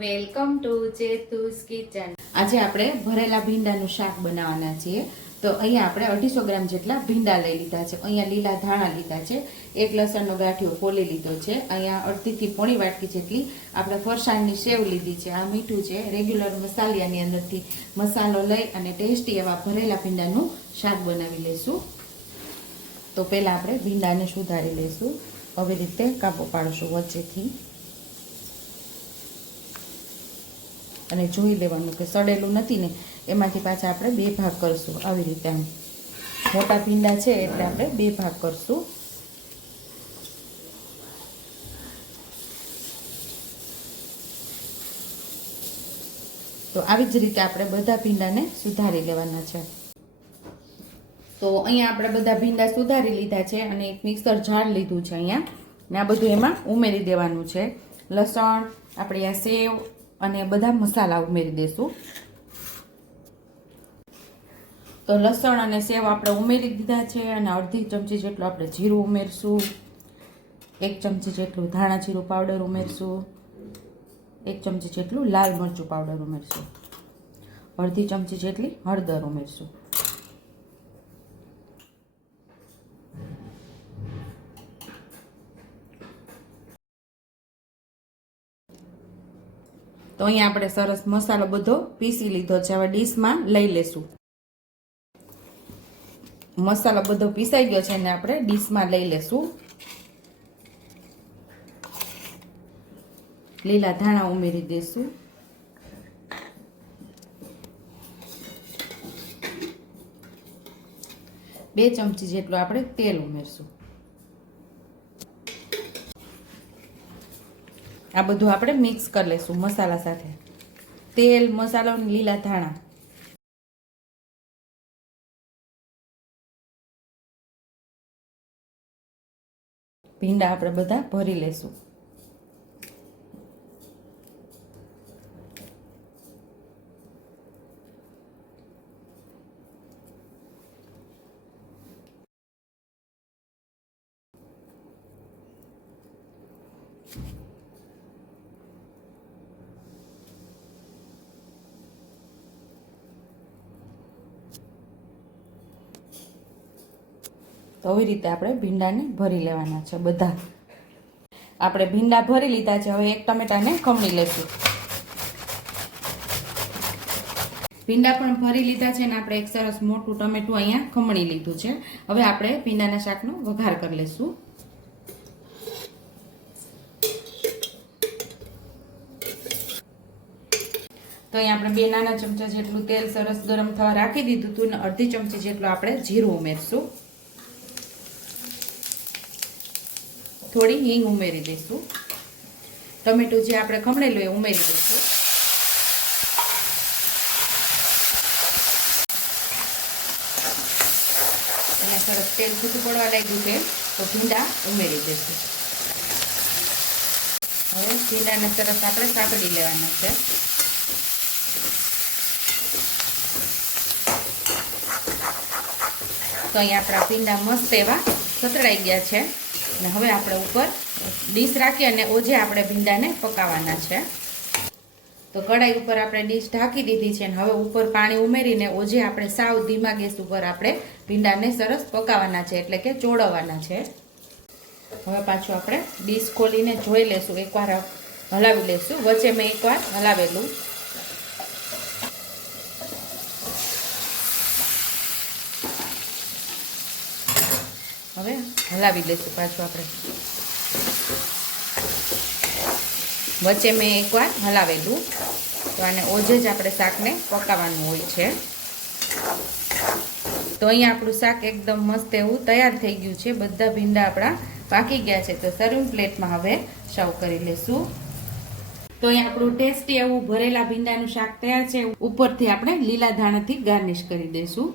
Welcome to ચેતુસ kitchen. આજે આપણે ભરેલા ભીંડાનું શાક બનાવવાના છીએ. તો અહીંયા આપણે અઢીસો ગ્રામ જેટલા ભીંડા લઈ લીધા છે. અહીંયા લીલા ધાણા લીધા છે. એક લસણનો ગાંઠિયો ફોલી લીધો છે. અહીંયા અડધીથી પોણી વાટકી જેટલી આપણે ફરસાણની સેવ લીધી છે. આ મીઠું છે. રેગ્યુલર મસાલિયાની અંદરથી મસાલો લઈ અને ટેસ્ટી એવા ભરેલા ભીંડાનું શાક બનાવી લઈશું તો પહેલાં આપણે ભીંડાને સુધારી લઈશું આવી રીતે કાપો પાડશું વચ્ચેથી. અને જોઈ લેવાનું કે સડેલું નથી ને, એમાંથી પાછા આપણે બે ભાગ કરશું આવી રીતે આમ. મોટા ભીંડા છે એટલે આપણે બે ભાગ કરશું. તો આવી જ રીતે આપણે બધા ભીંડાને સુધારી લેવાના છે. તો અહીંયા આપણે બધા ભીંડા સુધારી લીધા છે અને એક મિક્સર જાર લીધું છે અહીંયા. ને આ બધું એમાં ઉમેરી દેવાનું છે. લસણ, આપણે આ સેવ અને બધા મસાલા ઉમેરી દેશું. તો લસણ અને સેવ આપણે ઉમેરી દીધા છે અને અડધી ચમચી જેટલું આપણે જીરું ઉમેરશું. એક ચમચી જેટલું ધાણા જીરું પાવડર ઉમેરશું. એક ચમચી જેટલું લાલ મરચું પાવડર ઉમેરશું. અડધી ચમચી જેટલી હળદર ઉમેરશું. તો અહીંયા આપણે સરસ મસાલો બધો પીસી લીધો છે. હવે ડીશમાં લઈ લેશું. મસાલો બધો પીસાઈ ગયો છે અને આપણે ડીશમાં લઈ લેશું. લીલા ધાણા ઉમેરી દઈશું બે ચમચી જેટલું આપણે તેલ ઉમેરશું. આ બધું આપણે મિક્સ કરી લઈશું મસાલા સાથે. તેલ, મસાલો લીલા ધાણા. ભીંડા આપણે બધા ભરી લેશું તો આવી રીતે આપણે ભીંડાને ભરી લેવાના છે બધા. આપણે ભીંડા ભરી લીધા છે, હવે એક ટમેટાને ખમણી લેશું ભીંડા પણ ભરી લીધા છે અને આપણે એક સરસ મોટું ટમેટું અહીંયા ખમણી લીધું છે. હવે આપણે ભીંડાના શાકનો વઘાર કરી લેશું તો અહીંયા આપણે બે નાના ચમચા જેટલું તેલ સરસ ગરમ થવા રાખી દીધું હતું અને અડધી ચમચી જેટલું આપણે જીરું ઉમેરશું. થોડી હિંગ ઉમેરી દઈશું. ટમેટું જે આપણે ખમણેલું એ ઉમેરી દઈશું. અને સરસ તેલ છૂટું પડવા લાગ્યું છે, તો ભીંડા ઉમેરી દઈશું. હવે ભીંડાને સરસ આપણે સાંકળી લેવાના છે. તો અહીંયા આપણા ભીંડા મસ્ત એવા સતળાઈ ગયા છે. અને હવે આપણે ઉપર ડીશ રાખી અને ઓજે આપણે ભીંડાને પકાવવાના છે. તો કડાઈ ઉપર આપણે ડીશ ઢાંકી દીધી છે અને હવે ઉપર પાણી ઉમેરીને ઓજે આપણે સાવ ધીમા ગેસ ઉપર આપણે ભીંડાને સરસ પકાવવાના છે, એટલે કે ચોળવવાના છે. હવે પાછું આપણે ડીશ ખોલીને જોઈ લેશું, એકવાર હલાવી લેશું. વચ્ચે મેં એકવાર હલાવેલું હવે હલાવી લઈશું પાછું આપણે. વચ્ચે મેં એકવાર હલાવેલું. તો આને ઓજે જ આપણે શાકને પકાવવાનું હોય છે. તો અહીંયા આપણું શાક એકદમ મસ્ત એવું તૈયાર થઈ ગયું છે. બધા ભીંડા આપણા પાકી ગયા છે. તો સર્વિંગ પ્લેટમાં હવે સર્વ કરી લેશું. તો અહીંયા આપણું ટેસ્ટી એવું ભરેલા ભીંડાનું શાક તૈયાર છે. ઉપરથી આપણે લીલા ધાણાથી ગાર્નિશ કરી દઈશું